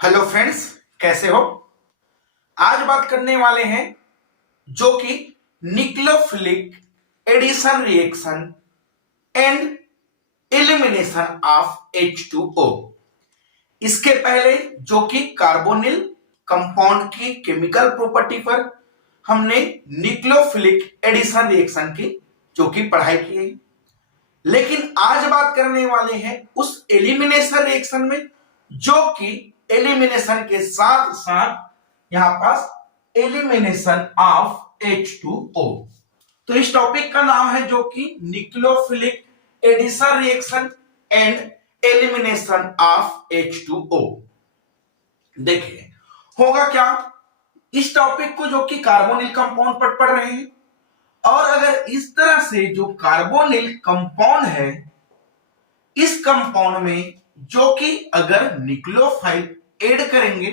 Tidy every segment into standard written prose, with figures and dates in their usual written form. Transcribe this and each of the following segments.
Hello friends, कैसे हो। आज बात करने वाले हैं जो कि nucleophilic addition reaction and elimination of H2O। इसके पहले जो कि कार्बोनिल कंपाउंड की केमिकल प्रॉपर्टी पर हमने न्यूक्लियोफिलिक एडिशन रिएक्शन की जो कि पढ़ाई की है। लेकिन आज बात करने वाले हैं उस एलिमिनेशन रिएक्शन में जो कि एलिमिनेशन के साथ साथ यहां पास एलिमिनेशन ऑफ H2O। तो इस टॉपिक का नाम है जो कि nucleophilic addition reaction and elimination of H2O। देखिए होगा क्या, इस टॉपिक को जो कि कार्बोनिल कंपाउंड पर पढ़ रहे हैं और अगर इस तरह से जो कार्बोनिल कंपाउंड है इस कंपाउंड में जो कि अगर न्यूक्लियोफाइल ऐड करेंगे,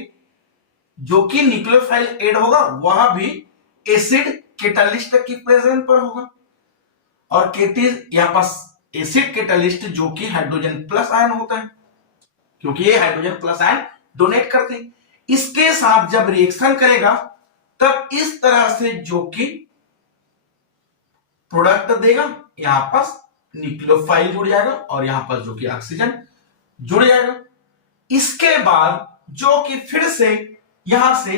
जो कि न्यूक्लियोफाइल ऐड होगा वह भी एसिड कैटालिस्ट की प्रेजेंस पर होगा। और यहां पास एसिड कैटालिस्ट जो कि हाइड्रोजन प्लस आयन होता है, क्योंकि ये हाइड्रोजन प्लस आयन डोनेट करते हैं। इसके साथ जब रिएक्शन करेगा तब इस तरह से जो कि प्रोडक्ट देगा, यहां पास न्यूक्लियोफाइल जुड़ जाएगा और यहां पास जो कि ऑक्सीजन जुड़ जाएगा। इसके बाद जो कि फिर से यहां से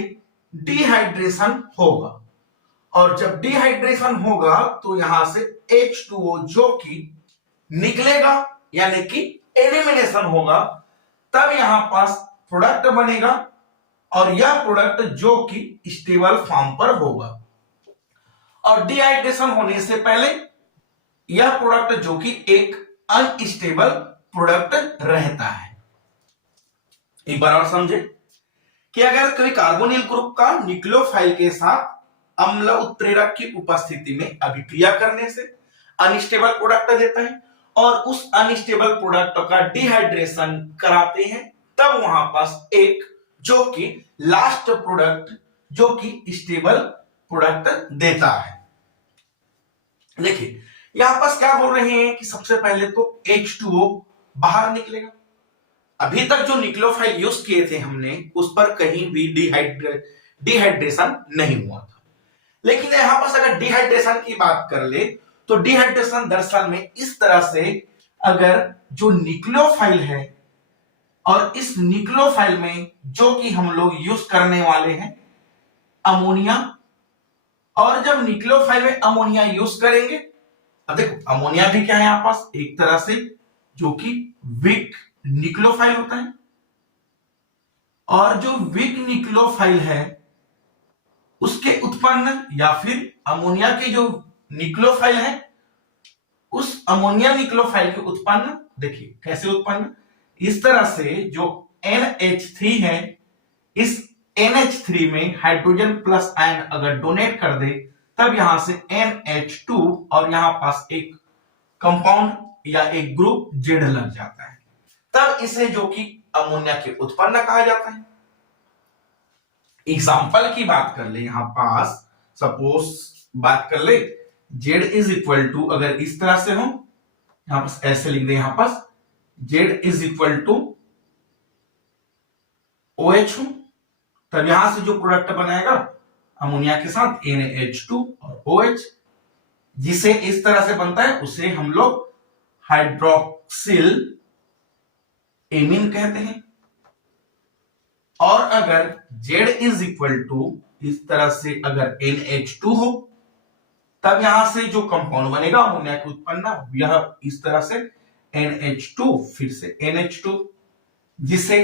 डिहाइड्रेशन होगा और जब डिहाइड्रेशन होगा तो यहां से H2O जो कि निकलेगा यानी कि एलिमिनेशन होगा, तब यहां पास प्रोडक्ट बनेगा और यह प्रोडक्ट जो कि स्टेबल फॉर्म पर होगा। और डिहाइड्रेशन होने से पहले यह प्रोडक्ट जो कि एक अनस्टेबल प्रोडक्ट रहता है। एक बार और समझे कि अगर कभी कार्बोनिल ग्रुप का न्यूक्लियोफाइल के साथ अम्ल उत्प्रेरक की उपस्थिति में अभिक्रिया करने से अनस्टेबल प्रोडक्ट देता है और उस अनस्टेबल प्रोडक्ट का डिहाइड्रेशन कराते हैं, तब वहां पास एक जो कि लास्ट प्रोडक्ट जो कि स्टेबल प्रोडक्ट देता है। देखिए यहां पास क्या बोल रहे हैं कि सबसे पहले तो H2O बाहर निकलेगा। अभी तक जो न्यूक्लियोफाइल यूज किए थे हमने उस पर कहीं भी डिहाइड्रेशन नहीं हुआ था। लेकिन यहां पास अगर डिहाइड्रेशन की बात कर ले तो डिहाइड्रेशन दरअसल में इस तरह से, अगर जो न्यूक्लियोफाइल है और इस न्यूक्लियोफाइल में जो कि हम लोग यूज करने वाले हैं अमोनिया, और जब न्यूक्लियोफाइल में अमोनिया यूज करेंगे, अब देखो अमोनिया भी क्या है यहां पास एक तरह से जो कि वीक न्यूक्लियोफाइल होता है और जो वीक न्यूक्लियोफाइल है उसके उत्पन्न या फिर अमोनिया के जो न्यूक्लियोफाइल है उस अमोनिया न्यूक्लियोफाइल के उत्पन्न, देखिए कैसे उत्पन्न, इस तरह से जो NH3 है इस NH3 में हाइड्रोजन प्लस आयन अगर डोनेट कर दे तब यहां से NH2 और यहां पास एक कंपाउंड या एक ग्रुप जेड लग जाता है, तब इसे जो कि अमोनिया के उत्पन्न कहा जाता है। एग्जाम्पल की बात कर ले, यहां पास सपोज बात कर ले Z इज इक्वल टू, अगर इस तरह से हो यहां पास ऐसे लिख दे, यहां पास Z is equal to OH हो, तब यहां से जो प्रोडक्ट बनाएगा अमोनिया के साथ NH2 और OH, जिसे इस तरह से बनता है उसे हम लोग हाइड्रोक्सिल एमीन कहते हैं। और अगर Z इज इक्वल टू इस तरह से अगर NH2 हो तब यहां से जो कंपाउंड बनेगा अमोनिया के उत्पन्न यह इस तरह से NH2 फिर से NH2, जिसे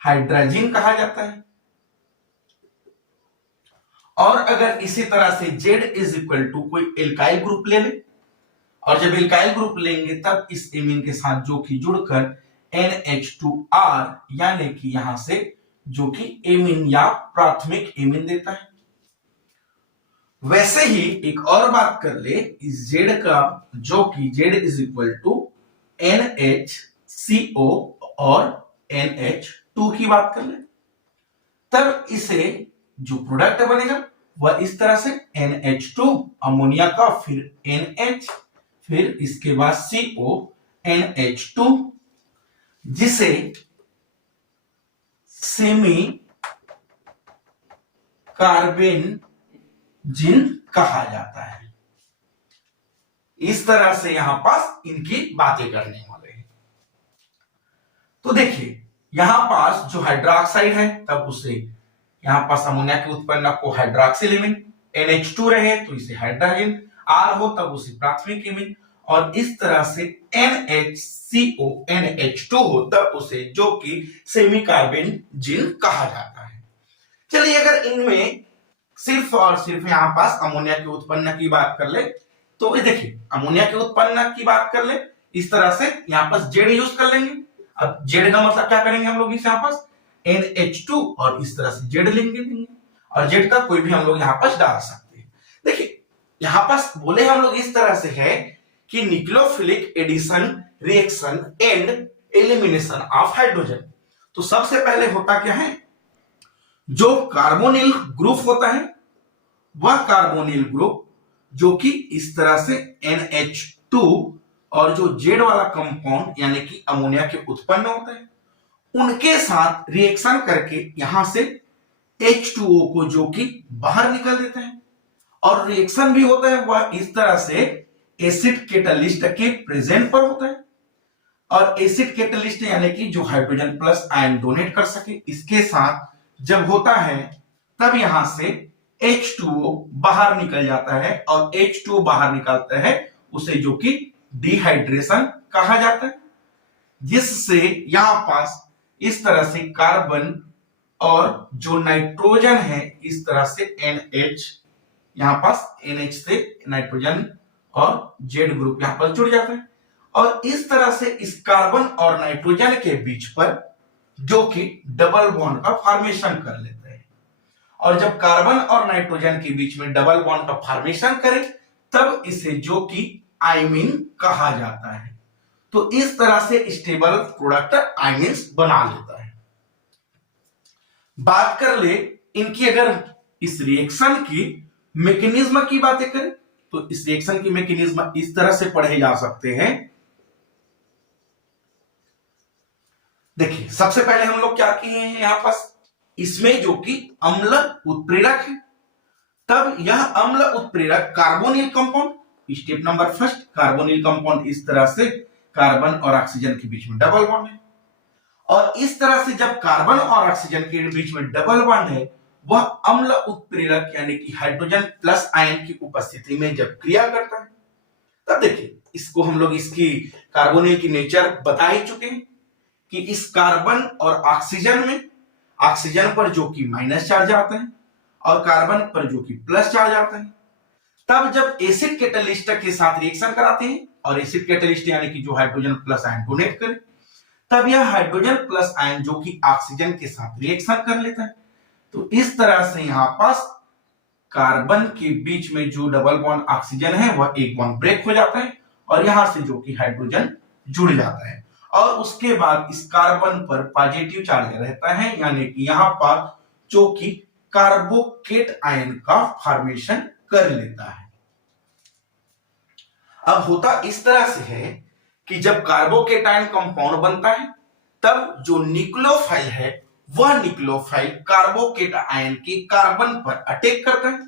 हाइड्रोजन कहा जाता है। और अगर इसी तरह से Z इज इक्वल टू कोई एल्काइल ग्रुप ले ले और जब एल्काइल ग्रुप लेंगे तब इस एमीन के साथ जो कि जुड़कर NH2R यानी कि यहां से जो कि एमीन या प्राथमिक एमीन देता है। वैसे ही एक और बात कर ले इस Z का, जो कि Z is equal to NHCO और NH2 की बात कर ले, तब इसे जो प्रोडक्ट बनेगा वह इस तरह से NH2 अमोनिया का फिर NH फिर इसके बाद CO NH2, जिसे सेमी कार्बेनजिन कहा जाता है। इस तरह से यहां पास इनकी बातें करने वाले हैं। तो देखिए यहां पास जो हाइड्रोक्साइड है तब उसे यहां पास अमोनिया के उत्पन्नक को हाइड्रोक्सिल एमीन, NH2 रहे तो इसे हाइड्रोजन, R हो तब उसे प्राथमिक एमीन, और इस तरह से NHCO NH2 हो तब उसे जो कि सेमी कार्बेनजिन कहा जाता है। चलिए अगर इनमें सिर्फ और सिर्फ यहां पास अमोनिया के उत्पन्न की बात कर ले तो ये देखिए अमोनिया के उत्पन्न की बात कर ले, इस तरह से यहां पास जेड यूज कर लेंगे। अब जेड का मतलब क्या करेंगे हम लोग इस यहां पास NH2 और इस तरह से जेड लेंगे और जेड का कोई भी हम लोग यहां पास डाल सकते हैं। देखिए यहां पास बोले हम लोग इस तरह से है कि nucleophilic addition reaction and elimination of hydrogen. तो सबसे पहले होता क्या है, जो कार्बोनिल ग्रुप होता है वह कार्बोनिल ग्रुप जो कि इस तरह से NH2 और जो जेड वाला कंपाउंड यानी कि अमोनिया के उत्पन्न होता है उनके साथ रिएक्शन करके यहां से H2O को जो कि बाहर निकल देता है, और रिएक्शन भी होता है वह इस तरह से एसिड कैटलिस्ट के प्रेजेंट पर होता है, और एसिड कैटलिस्ट यानी कि जो हाइड्रोजन प्लस आयन डोनेट कर सके इसके साथ जब होता है तब यहां से H2O बाहर निकल जाता है, और H2O बाहर निकलता है उसे जो कि डिहाइड्रेशन कहा जाता है, जिससे यहां पास इस तरह से कार्बन और जो नाइट्रोजन है इस तरह से NH, यहां पास NH से नाइट्रोजन और जेड ग्रुप यहां पर जुड़ जाता है, और इस तरह से इस कार्बन और नाइट्रोजन के बीच पर जो कि डबल बॉन्ड का फॉर्मेशन कर लेता है, और जब कार्बन और नाइट्रोजन के बीच में डबल बॉन्ड का फॉर्मेशन करे तब इसे जो कि आइमीन कहा जाता है। तो इस तरह से स्टेबल प्रोडक्ट आइमीन्स बना लेता है। बात कर ले इनकी अगर इस रिएक्शन की मैकेनिज्म की बातें करें तो इस रिएक्शन की मैकेनिज्म इस तरह से पढ़े जा सकते हैं। देखिए सबसे पहले हम लोग क्या किए हैं, यहां पास इसमें जो कि अम्ल उत्प्रेरक है, तब यह अम्ल उत्प्रेरक carbonyl compound, step number first carbonyl compound इस तरह से कार्बन और ऑक्सीजन के बीच में डबल बॉन्ड है, और इस तरह से जब कार्बन और ऑक्सीजन के बीच में डबल बॉन्ड है वह अम्ल उत्प्रेरक यानी कि हाइड्रोजन प्लस आयन की उपस्थिति में जब क्रिया करता है तब देखिए इसको हम लोग इसकी कार्बोनिल की नेचर बता ही चुके हैं कि इस कार्बन और ऑक्सीजन में ऑक्सीजन पर जो कि माइनस चार्ज आता है और कार्बन पर जो कि प्लस चार्ज आता है, तब जब एसिड कैटलिस्ट के साथ रिएक्शन कराते हैं और एसिड कैटलिस्ट यानी कि जो हाइड्रोजन प्लस आयन डोनेट करे तब यह हाइड्रोजन प्लस आयन जो कि ऑक्सीजन के साथ रिएक्शन कर लेता है। तो इस तरह से यहां पास कार्बन के बीच में जो डबल बॉन्ड ऑक्सीजन है वह एक बॉन्ड ब्रेक हो जाता है और यहां से जो कि हाइड्रोजन जुड़ जाता है, और उसके बाद इस कार्बन पर पॉजिटिव चार्ज रहता है यानी कि यहां पर जो कि कार्बोकेट आयन का फॉर्मेशन कर लेता है। अब होता इस तरह से है कि जब कार्बोकेट आयन कंपाउंड बनता है तब जो न्यूक्लियोफाइल है वह न्यूक्लियोफाइल कार्बोकेट आयन के कार्बन पर अटैक करता है।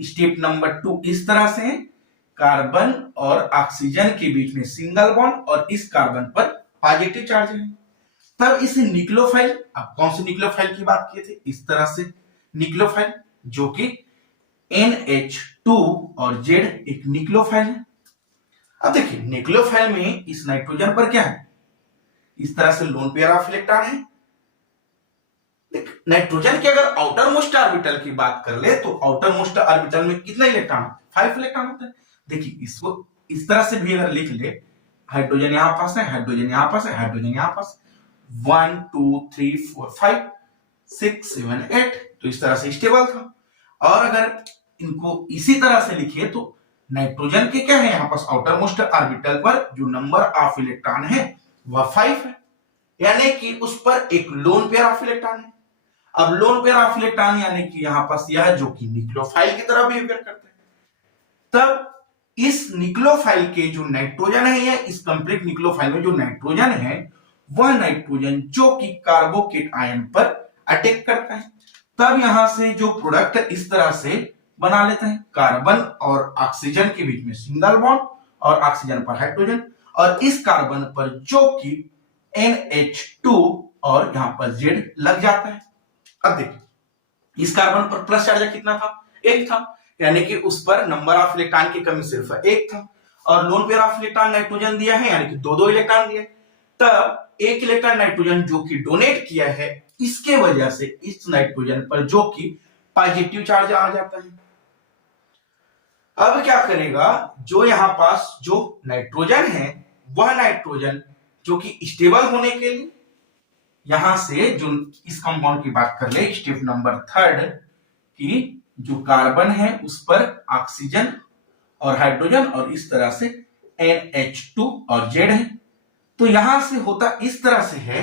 स्टेप नंबर 2 इस तरह से है, कार्बन और ऑक्सीजन के बीच में सिंगल बॉन्ड और इस कार्बन पर पॉजिटिव चार्ज है, तब इस न्यूक्लियोफाइल, अब कौन से न्यूक्लियोफाइल की बात किए थे, इस तरह से न्यूक्लियोफाइल जो कि NH2 और Z एक न्यूक्लियोफाइल है। अब देखिए न्यूक्लियोफाइल में इस नाइट्रोजन पर क्या है, इस तरह से लोन पेयर ऑफ इलेक्ट्रॉन है। नाइट्रोजन के अगर आउटर मोस्ट ऑर्बिटल की बात कर ले तो आउटर मोस्ट ऑर्बिटल में कितने इलेक्ट्रॉन, 5 इलेक्ट्रॉन होते हैं। देखिए इसको इस तरह से भी अगर लिख ले, हाइड्रोजन यहां पास है, हाइड्रोजन यहां पास है, हाइड्रोजन यहां पास, 1 2 3 4 5 6 7 8, तो इस तरह से स्टेबल था। और अगर इनको इसी तरह से लिखे तो नाइट्रोजन के क्या है, यहां पास आउटर मोस्ट ऑर्बिटल पर जो नंबर ऑफ इलेक्ट्रॉन है वह 5 है, यानी कि उस पर एक लोन पेयर ऑफ इलेक्ट्रॉन है। अब लोन पेयर ऑफ इलेक्ट्रॉन यानी कि यहां पास यह जो कि न्यूक्लियोफाइल की तरह बिहेवियर करते हैं, तब इस न्यूक्लियोफाइल के जो नाइट्रोजन है या इस कंप्लीट न्यूक्लियोफाइल में जो नाइट्रोजन है वह नाइट्रोजन जो कि कार्बोकेट आयन पर अटैक करता है। तब यहां से जो प्रोडक्ट इस तरह से बना लेते हैं, कार्बन और ऑक्सीजन के बीच में सिंगल बॉन्ड और ऑक्सीजन पर हाइड्रोजन, और इस कार्बन पर जो कि NH2 और यहां पर Z लग जाता है। अब देखिए इस कार्बन पर प्लस चार्ज कितना था, 1 था, यानी कि उस पर नंबर ऑफ इलेक्ट्रॉन की कमी सिर्फ 1 था, और lone pair of electron nitrogen दिया है, यानी कि 2-2 इलेक्ट्रॉन दिए। तब 1 इलेक्ट्रॉन नाइट्रोजन जो कि डोनेट किया है, इसके वजह से इस नाइट्रोजन पर जो कि पॉजिटिव चार्ज आ जाता है। अब क्या करेगा, जो यहां पास जो नाइट्रोजन है, वह नाइट्रोजन जो कि स्टेबल होने के लिए यहां से जो इस कंपाउंड की बात कर ले, स्टेप नंबर 3 की जो कार्बन है उस पर ऑक्सीजन और हाइड्रोजन और इस तरह से NH2 और Z है। तो यहां से होता इस तरह से है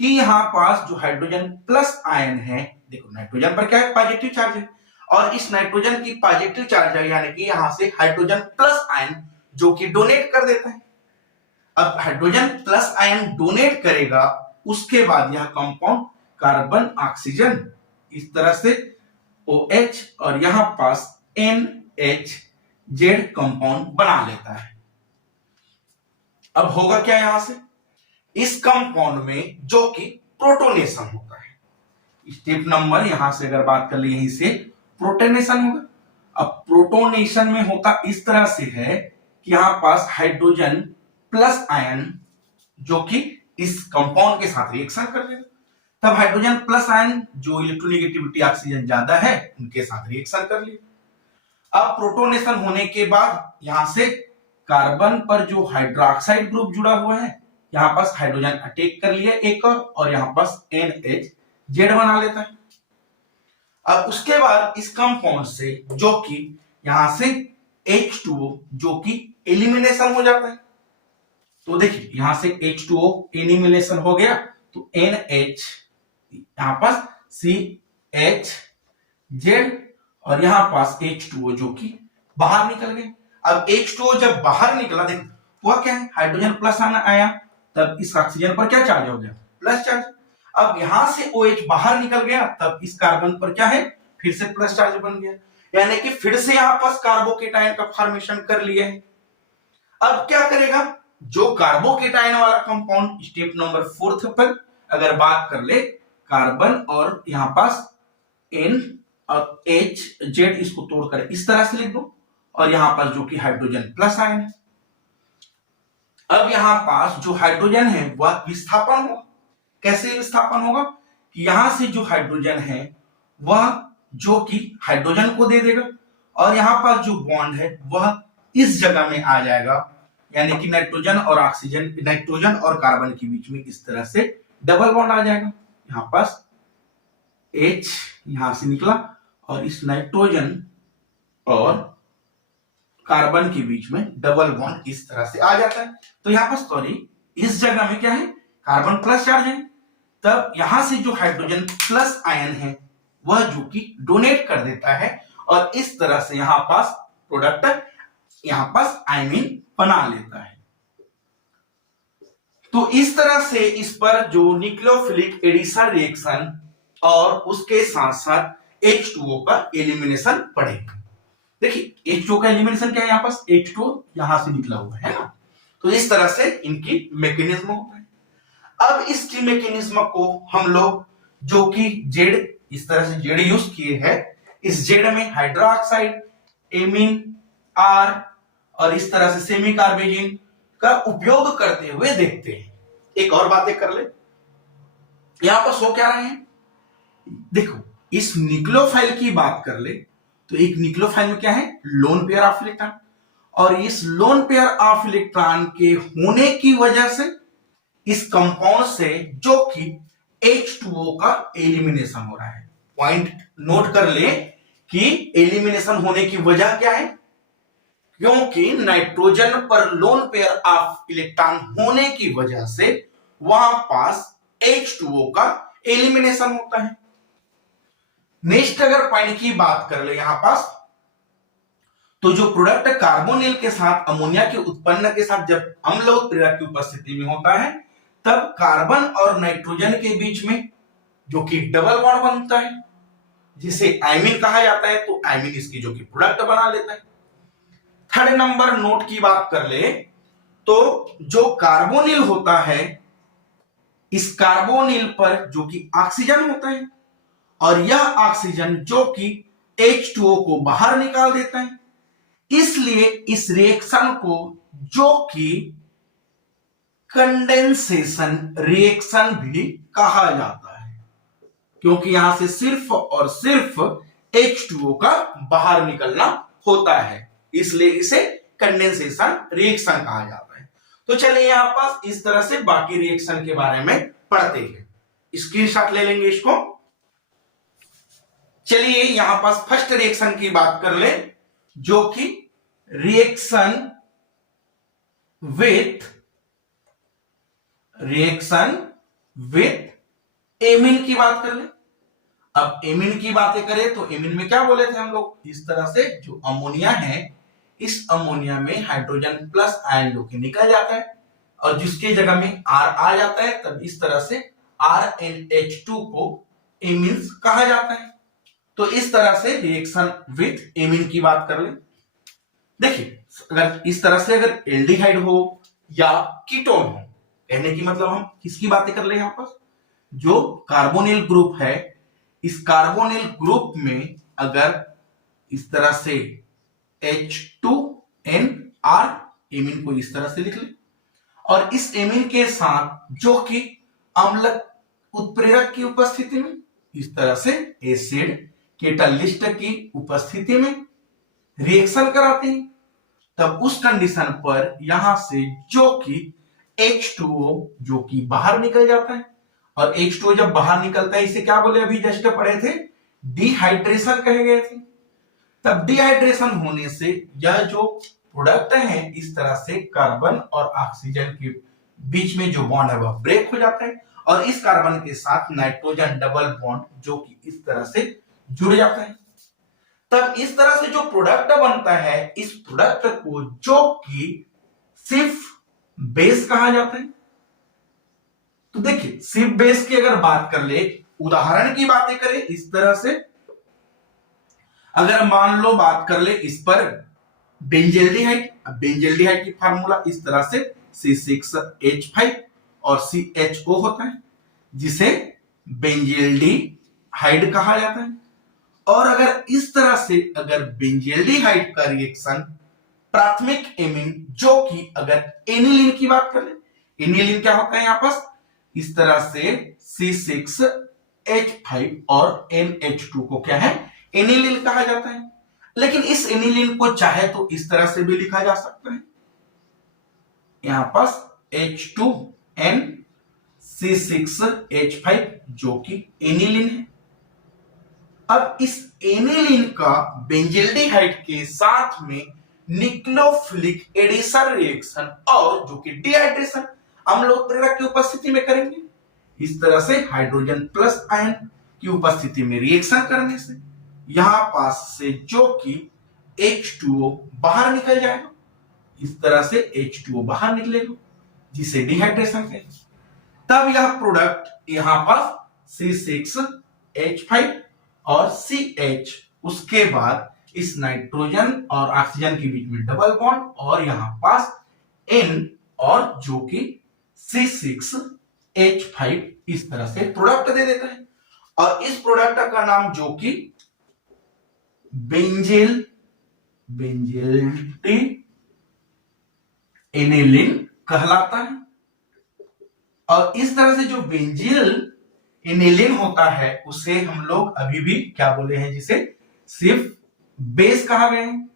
कि यहां पास जो हाइड्रोजन प्लस आयन है, देखो नाइट्रोजन पर क्या है, पॉजिटिव चार्ज है, और इस नाइट्रोजन की पॉजिटिव चार्ज है, यानी कि यहां से हाइड्रोजन प्लस आयन जो कि डोनेट कर देता है। अब हाइड्रोजन प्लस आयन डोनेट करेगा, उसके बाद यह कंपाउंड कार्बन ऑक्सीजन इस तरह से OH और यहां पास NHZ कंपाउंड बना लेता है। अब होगा क्या यहां से, इस कंपाउंड में जो कि प्रोटोनेशन होता है, स्टेप नंबर यहां से अगर बात कर ले, यहीं से प्रोटोनेशन होगा। अब प्रोटोनेशन में होता इस तरह से है कि यहां पास हाइड्रोजन प्लस आयन जो कि इस कंपाउंड के साथ रिएक्शन कर देगा, तब हाइड्रोजन प्लस आयन जो इलेक्ट्रोनेगेटिविटी ऑक्सीजन ज्यादा है उनके साथ रिएक्शन कर लिया। अब प्रोटोनेशन होने के बाद यहां से कार्बन पर जो हाइड्रोक्साइड ग्रुप जुड़ा हुआ है, यहां पास हाइड्रोजन अटैक कर लिया एक और यहां पास NHZ बना लेता है। अब उसके बाद इस कंपाउंड से जो कि यहां से H2O जो कि एलिमिनेशन हो जाता है। तो देखिए यहां से H2O एलिमिनेशन हो गया, तो NH यहां पास CHZ और यहां पास H2O जो कि बाहर निकल गए। अब H2O जब बाहर निकला, देखो हुआ क्या है, हाइड्रोजन प्लस आया, तब इस ऑक्सीजन पर क्या चार्ज हो गया, प्लस चार्ज। अब यहां से OH बाहर निकल गया, तब इस कार्बन पर क्या है, फिर से प्लस चार्ज बन गया, यानी कि फिर से यहां पास कार्बोकेटायन का फॉर्मेशन कर लिया है। अब क्या करेगा, जो कार्बोकेटायन वाला कंपाउंड स्टेप नंबर 4 पर अगर बात कर ले, कार्बन और यहां पास N और HZ इसको तोड़कर इस तरह से लिख दो, और यहां पास जो कि हाइड्रोजन प्लस आयन है। अब यहां पास जो हाइड्रोजन है वह विस्थापन होगा। कैसे विस्थापन होगा कि यहां से जो हाइड्रोजन है वह जो कि हाइड्रोजन को दे देगा, और यहां पास जो बॉन्ड है वह इस जगह में आ जाएगा, यानी कि नाइट्रोजन और ऑक्सीजन, नाइट्रोजन और कार्बन के बीच में इस तरह से डबल बॉन्ड आ जाएगा। यहां पास H यहां से निकला और इस नाइट्रोजन और कार्बन के बीच में डबल बॉन्ड इस तरह से आ जाता है। तो यहां पर सॉरी इस जगह में क्या है, कार्बन प्लस चार्ज है, तब यहां से जो हाइड्रोजन प्लस आयन है वह जो कि डोनेट कर देता है, और इस तरह से यहां पास प्रोडक्ट यहां पास आयनीन बना लेता है। तो इस तरह से इस पर जो न्यूक्लियोफिलिक एडिशन रिएक्शन और उसके साथ साथ H2O का एलिमिनेशन पड़ेगा। देखिए H2O का एलिमिनेशन क्या है, यहाँ पास H2O यहां से निकला हुआ है ना, तो इस तरह से इनकी मैकेनिज्म होता है। अब इसकी मैकेनिज्म को हम लोग जो कि जेड इस तरह से जेड यूज किए हैं, इस जेड में हाइड्रोक्साइड, एमीन, आर और इस तरह से सेमी कार्बेजिन का उपयोग करते हुए देखते हैं। एक और बातें कर ले, यहां पर सो क्या रहे हैं, देखो इस न्यूक्लियोफाइल की बात कर ले तो एक न्यूक्लियोफाइल में क्या है, लोन पेयर ऑफ इलेक्ट्रॉन, और इस लोन पेयर ऑफ इलेक्ट्रॉन के होने की वजह से इस कंपाउंड से जो कि H2O का एलिमिनेशन हो रहा है। पॉइंट नोट कर ले कि एलिमिनेशन होने की वजह क्या है, क्योंकि नाइट्रोजन पर लोन पेयर ऑफ इलेक्ट्रॉन होने की वजह से वहां पास H2O का एलिमिनेशन होता है। नेक्स्ट अगर पॉइंट की बात कर ले यहां पास, तो जो प्रोडक्ट कार्बोनिल के साथ अमोनिया के उत्पन्न के साथ जब अम्ल उत्प्रेरक की उपस्थिति में होता है, तब कार्बन और नाइट्रोजन के बीच में जो कि डबल बॉन्ड बनता है जिसे आइमीन कहा जाता है, तो आइमीन इसकी जो कि प्रोडक्ट बना लेता है। थर्ड नंबर नोट की बात कर ले तो जो कार्बोनिल होता है, इस कार्बोनिल पर जो कि ऑक्सीजन होता है और यह ऑक्सीजन जो कि H2O को बाहर निकाल देता है, इसलिए इस रिएक्शन को जो कि कंडेंसेशन रिएक्शन भी कहा जाता है, क्योंकि यहां से सिर्फ और सिर्फ H2O का बाहर निकलना होता है, इसलिए इसे कंडेंसेशन रिएक्शन कहा जाता है। तो चलिए यहां पास इस तरह से बाकी रिएक्शन के बारे में पढ़ते हैं। स्क्रीनशॉट ले लेंगे इसको। चलिए यहां पास फर्स्ट रिएक्शन की बात कर ले, जो कि रिएक्शन विथ एमीन की बात कर ले। अब एमीन की बातें करें तो एमीन में क्या बोले थे हम लोग, इस तरह से जो अमोनिया है, इस अमोनिया में हाइड्रोजन प्लस आयन जो कि निकल जाता है और जिसके जगह में R आ जाता है, तब इस तरह से RnH2 को एमीन्स कहा जाता है। तो इस तरह से रिएक्शन विथ एमीन की बात कर ले। देखिए अगर इस तरह से अगर एल्डिहाइड हो या कीटोन हो, कहने की मतलब हम किसकी बातें कर रहे हैं, यहां पर जो कार्बोनिल ग्रुप है, इस कार्बोनिल ग्रुप में अगर इस तरह से H2NR एमीन को इस तरह से लिख ले और इस एमीन के साथ जो कि अम्ल उत्प्रेरक की उपस्थिति में इस तरह से एसिड कैटालिस्ट की उपस्थिति में रिएक्शन कराते हैं, तब उस कंडीशन पर यहां से जो कि H2O जो कि बाहर निकल जाता है, और H2O जब बाहर निकलता है इसे क्या बोले, अभी जस्ट पढ़े थे, डिहाइड्रेशन कहे गए थे। तब डिहाइड्रेशन होने से यह जो प्रोडक्ट है, इस तरह से कार्बन और ऑक्सीजन के बीच में जो बॉन्ड है वह ब्रेक हो जाता है और इस कार्बन के साथ नाइट्रोजन डबल बॉन्ड जो कि इस तरह से जुड़ जाता है। तब इस तरह से जो प्रोडक्ट बनता है, इस प्रोडक्ट को जो कि सिर्फ बेस कहा जाता है। तो देखिए सिर्फ बेस की अगर बात कर ले, उदाहरण की बातें करें इस तरह से, अगर मान लो बात कर ले इस पर बेंजेल्डिहाइड, बेंजेल्डिहाइड की फार्मूला इस तरह से C6H5 और CHO होता है जिसे बेंजेल्डिहाइड कहा जाता है। और अगर इस तरह से अगर बेंजेल्डिहाइड का रिएक्शन प्राथमिक एमीन जो कि अगर एनिलीन की बात कर ले, एनिलीन क्या होता है यहां पर, इस तरह से C6H5 और NH2 को क्या है, एनिलीन कहा जाता है। लेकिन इस एनिलीन को चाहे तो इस तरह से भी लिखा जा सकता है, यहां पास H2N C6H5 जो कि एनिलीन है। अब इस एनिलीन का बेंजेल्डिहाइड के साथ में निक्लोफिलिक एडिशन रिएक्शन और जो कि डिहाइड्रेशन अम्ल उत्प्रेरक की उपस्थिति में करेंगे, इस तरह से हाइड्रोजन प्लस आयन की उपस्थिति में रिएक्शन करने से यहां पास से जो कि H2O बाहर निकल जाएगा, इस तरह से H2O बाहर निकलेगा जिसे डिहाइड्रेशन कहेंगे। तब यह प्रोडक्ट यहां पर C6H5 और CH, उसके बाद इस नाइट्रोजन और ऑक्सीजन के बीच में डबल बॉन्ड और यहां पास N और जो कि C6H5 इस तरह से प्रोडक्ट दे देता है और इस प्रोडक्ट का नाम जो कि बेंजेल्डी एनिलीन कहलाता है। और इस तरह से जो बेंजील एनिलीन होता है उसे हम लोग अभी भी क्या बोले हैं, जिसे सिर्फ बेस कहा गया है।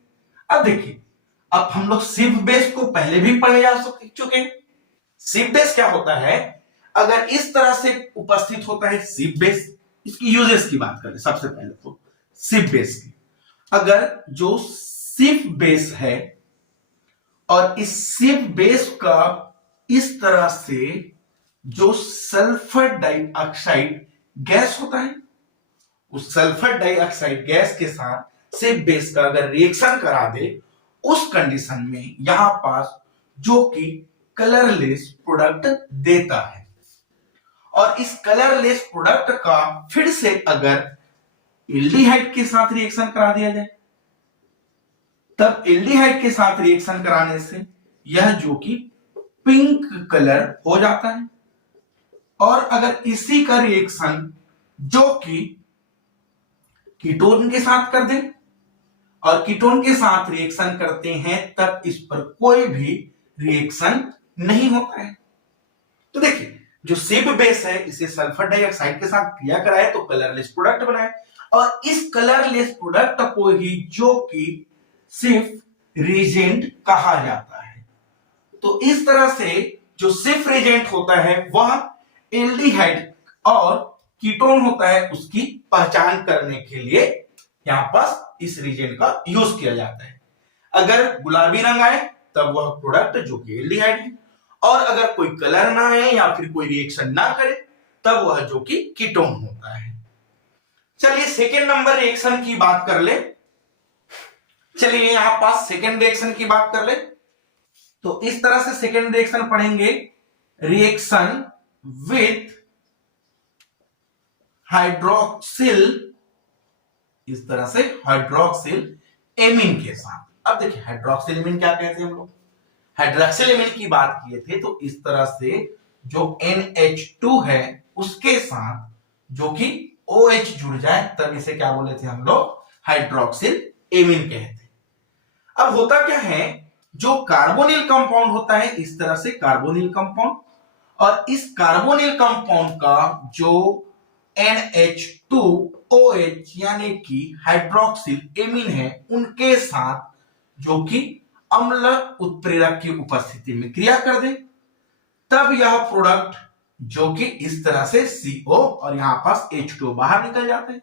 अब देखिए, अब हम लोग सिर्फ बेस को पहले भी पढ़े जा चुके हैं। सिर्फ बेस क्या होता है, अगर इस तरह से उपस्थित होता है सिर्फ बेस, इसकी यूजेस की बात करें सबसे पहले तो सिर्फ बेस की, अगर जो सिर्फ बेस है और इस सिर्फ बेस का इस तरह से जो सल्फर डाइऑक्साइड गैस होता है, उस सल्फर डाइऑक्साइड गैस के साथ सिर्फ बेस का अगर रिएक्शन करा दे, उस कंडीशन में यहां पास जो कि कलरलेस प्रोडक्ट देता है। और इस कलरलेस प्रोडक्ट का फिर से अगर एल्डिहाइड के साथ रिएक्शन करा दिया जाए, तब एल्डिहाइड के साथ रिएक्शन कराने से यह जो कि पिंक कलर हो जाता है। और अगर इसी का रिएक्शन जो कि कीटोन के साथ कर दें और कीटोन के साथ रिएक्शन करते हैं, तब इस पर कोई भी रिएक्शन नहीं होता है। तो देखिए, जो सिप बेस है इसे सल्फर डाइऑक्साइड के साथ क्रिया कराए तो कलरलेस प्रोडक्ट बनाए, और इस कलरलेस प्रोडक्ट को ही जो कि सिर्फ रिएजेंट कहा जाता है। तो इस तरह से जो सिर्फ रिएजेंट होता है वह एल्डिहाइड और कीटोन होता है उसकी पहचान करने के लिए यहां पर इस रिएजेंट का यूज किया जाता है। अगर गुलाबी रंग आए तब वह प्रोडक्ट जो कि एल्डिहाइड है, और अगर कोई कलर ना आए या फिर कोई रिएक्शन ना करे तब वह जो कि कीटोन होता है। चलिए सेकेंड नंबर रिएक्शन की बात कर ले। चलिए यहां पास सेकेंड रिएक्शन की बात कर ले। तो इस तरह से सेकेंड रिएक्शन पढ़ेंगे, रिएक्शन विथ हाइड्रोक्सिल, इस तरह से हाइड्रोक्सिल एमीन के साथ। अब देखिए हाइड्रोक्सिल एमीन क्या कहते हैं हम लोग, हाइड्रोक्सिल एमीन की बात किए थे तो इस तरह से जो NH2 है उसके साथ जो कि OH जुड़ जाए तब इसे क्या बोले थे हम लोग, हाइड्रोक्सिल एमीन कहते हैं। अब होता क्या है, जो कार्बोनिल कंपाउंड होता है इस तरह से कार्बोनिल कंपाउंड, और इस कार्बोनिल कंपाउंड का जो NH2OH यानी कि हाइड्रोक्सिल एमीन है उनके साथ जो कि अम्ल उत्प्रेरक की उपस्थिति में क्रिया कर दे, तब यह प्रोडक्ट जो कि इस तरह से CO और यहां पास H2 बाहर निकल जाते हैं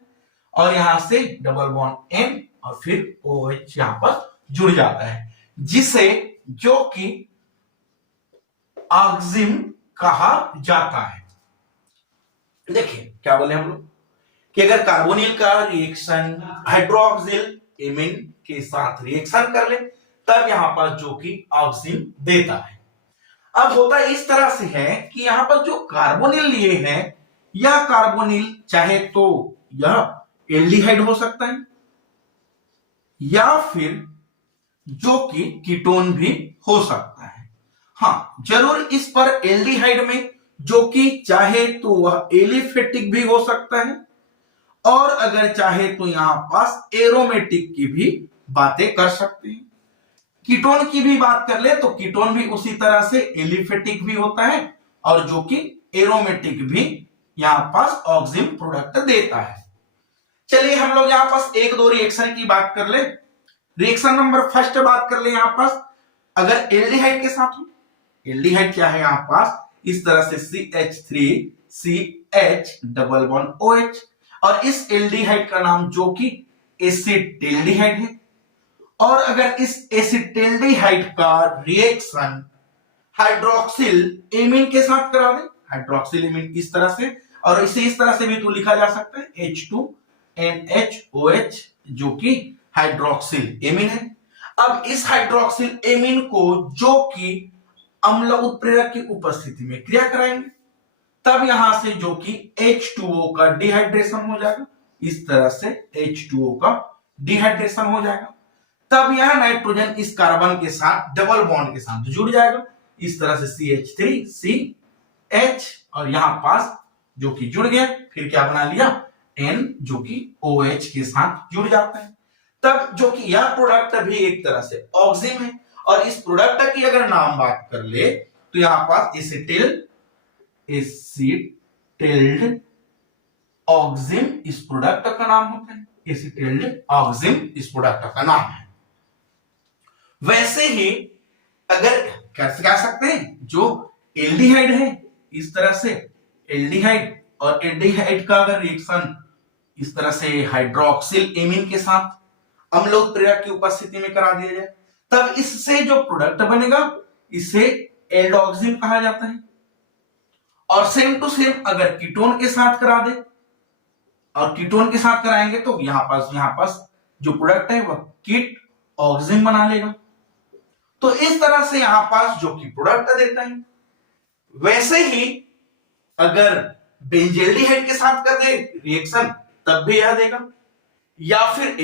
और यहां से डबल बॉन्ड N और फिर OH यहां पर जुड़ जाता है, जिसे जो कि ऑक्सिम कहा जाता है। देखिए क्या बोले हम लोग कि अगर कार्बोनिल का रिएक्शन हाइड्रोक्सिल एमीन के साथ रिएक्शन कर ले तब यहां पर जो कि ऑक्सिम देता है। अब होता इस तरह से है कि यहां पर जो कार्बोनिल लिए हैं यह कार्बोनिल चाहे तो यह एल्डिहाइड हो सकता है या फिर जो कि कीटोन भी हो सकता है। हाँ जरूर इस पर एल्डिहाइड में जो कि चाहे तो वह एलिफेटिक भी हो सकता है और अगर चाहे तो यहां पास एरोमेटिक की भी बातें कर सकते हैं। कीटोन की भी बात कर ले तो कीटोन भी उसी तरह से एलिफेटिक भी होता है और जो कि एरोमेटिक भी यहां पास ऑक्सिम प्रोडक्ट देता है। चलिए हम लोग यहां पास एक दो रिएक्शन की बात कर ले। रिएक्शन नंबर फर्स्ट बात कर ले, यहां पास अगर एल्डिहाइड के साथ हो, एल्डिहाइड क्या है यहां पास इस तरह से CH3CH डबल बॉन्ड OH, और इस एल्डिहाइड का नाम जो कि एसिटेल्डिहाइड है, और अगर इस एसिटेल्डिहाइड का रिएक्शन हाइड्रोक्सिल एमीन के साथ करा दे, हाइड्रोक्सिल एमीन इस तरह से, और इसे इस तरह से भी तो लिखा जा सकता है H2NHOH जो कि हाइड्रोक्सिल एमीन है। अब इस हाइड्रोक्सिल एमीन को जो कि अम्ल उत्प्रेरक की उपस्थिति में क्रिया कराएंगे तब यहां से जो कि H2O का डिहाइड्रेशन हो जाएगा, इस तरह से H2O का डिहाइड्रेशन हो जाएगा, तब यह नाइट्रोजन इस कार्बन के साथ डबल बॉन्ड के साथ जुड़ जाएगा, इस तरह से CH3CH और यहां पास जो कि जुड़ गया, फिर क्या बना लिया N जो कि OH के साथ जुड़ जाता है, तब जो कि यह प्रोडक्ट भी एक तरह से ऑक्सिम है। और इस प्रोडक्ट की अगर नाम बात कर ले तो यहां पास एसिटेल्ड ऑक्सिम इस प्रोडक्ट का नाम होता है, एसिटेल्ड ऑक्सिम इस प्रोडक्ट का नाम है। वैसे ही अगर कैसे कह सकते हैं जो एल्डिहाइड है इस तरह से एल्डिहाइड और एल्डिहाइड का अगर रिएक्शन इस तरह से हाइड्रोक्सिल एमीन के साथ अम्ल उत्प्रेरक की उपस्थिति में करा दिया जाए तब इससे जो प्रोडक्ट बनेगा इसे एल्डोक्सिम कहा जाता है। और सेम टू सेम अगर कीटोन के साथ करा दे और कीटोन के साथ कराएंगे तो यहां पास जो प्रोडक्ट है वह कीट ऑक्सिम बना लेगा। तो इस तरह से यहां पास जो कि प्रोडक्ट देता है। वैसे ही अगर बेंजेल्डिहाइड के साथ कर दे रिएक्शन तब भी यह देगा, या फिर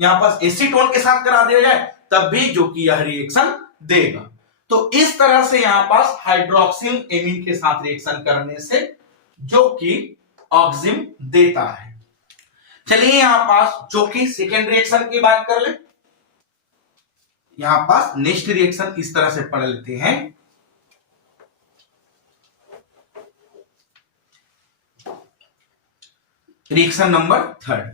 यहां पास एसीटोन के साथ करा दिया जाए तब भी जो कि यह रिएक्शन देगा। तो इस तरह से यहां पास हाइड्रोक्सिल एमीन के साथ रिएक्शन करने से जो कि ऑक्सिम देता है। चलिए यहां पास जो कि सेकेंड रिएक्शन की बात कर ले। यहां पास नेक्स्ट रिएक्शन इस तरह से पढ़ लेते हैं। Reaction number third,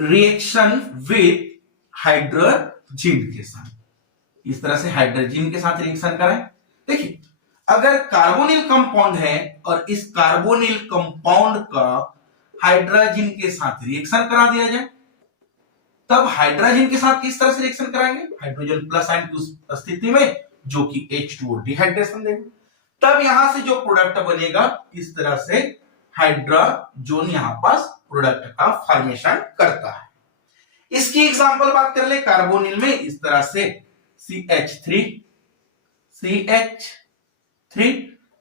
reaction with hydrogen के साथ। इस तरह से हाइड्रोजन के साथ रिएक्शन कराएं। देखिए, अगर कार्बोनिल कंपाउंड है और इस कार्बोनिल कंपाउंड का हाइड्रोजन के साथ रिएक्शन करा दिया जाए, तब हाइड्रोजन के साथ किस तरह से रिएक्शन कराएंगे? हाइड्रोजन प्लस आयन की स्थिति में जो कि H2O डिहाइड्रेशन देगा, तब यहां से जो प्रोडक्ट बनेगा इस तरह से हाइड्रोजन यहां पास प्रोडक्ट का फॉर्मेशन करता है। इसकी एग्जांपल बात कर ले, कार्बोनिल में इस तरह से CH3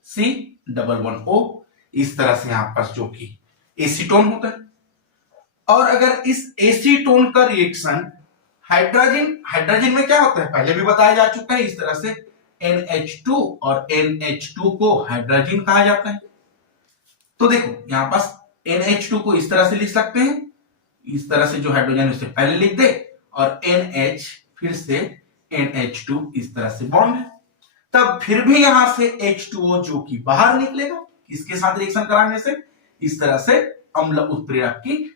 C11O इस तरह से यहां पास जो कि एसीटोन होता है। और अगर इस एसीटोन का रिएक्शन हाइड्रोजन में क्या होता है पहले भी बताया जा चुका है, इस तरह से NH2 और NH2 को हाइड्रोजन कहा जाता है। तो देखो यहां पास NH2 को इस तरह से लिख सकते हैं, इस तरह से जो हाइड्रोजन उससे पहले लिख दे, और NH फिर से NH2 इस तरह से बॉन्ड है, तब फिर भी यहां से H2O जो कि बाहर निकलेगा इसके साथ रिएक्शन कराने से, इस तरह से अम्ल उत्प्रेरक की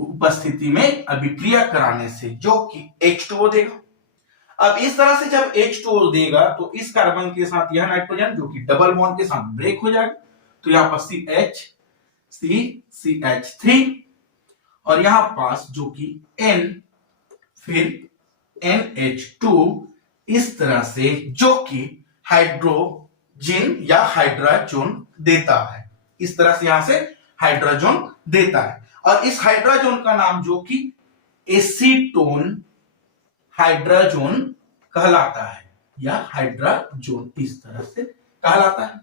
उपस्थिति में अभिक्रिया कराने से जो कि H2O देगा। अब इस तरह से जब H2O देगा तो इस कार्बन के साथ यह नाइट्रोजन जो कि डबल बॉन्ड के साथ ब्रेक हो जाएगा, तो यहां पर CH3 और यहां पास जो कि N फिर NH2 इस तरह से जो कि हाइड्रोजन या हाइड्रोजन देता है, इस तरह से यहां से हाइड्रोजन देता है। और इस हाइड्रोजन का नाम जो कि एसीटोन हाइड्रोजन कहलाता है, या हाइड्रोजन इस तरह से कहलाता है।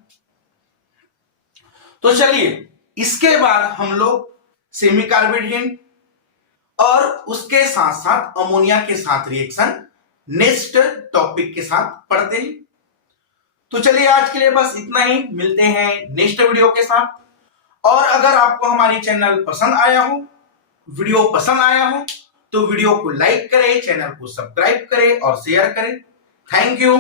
तो चलिए इसके बाद हम लोग सेमी कार्बेडियन और उसके साथ साथ अमोनिया के साथ रिएक्शन नेक्स्ट टॉपिक के साथ पढ़ते हैं। तो चलिए आज के लिए बस इतना ही, मिलते हैं नेक्स्ट वीडियो के साथ। और अगर आपको हमारी चैनल पसंद आया हो, वीडियो पसंद आया हो, तो वीडियो को लाइक करें, चैनल को सब्सक्राइब करें और शेयर करें। Thank you.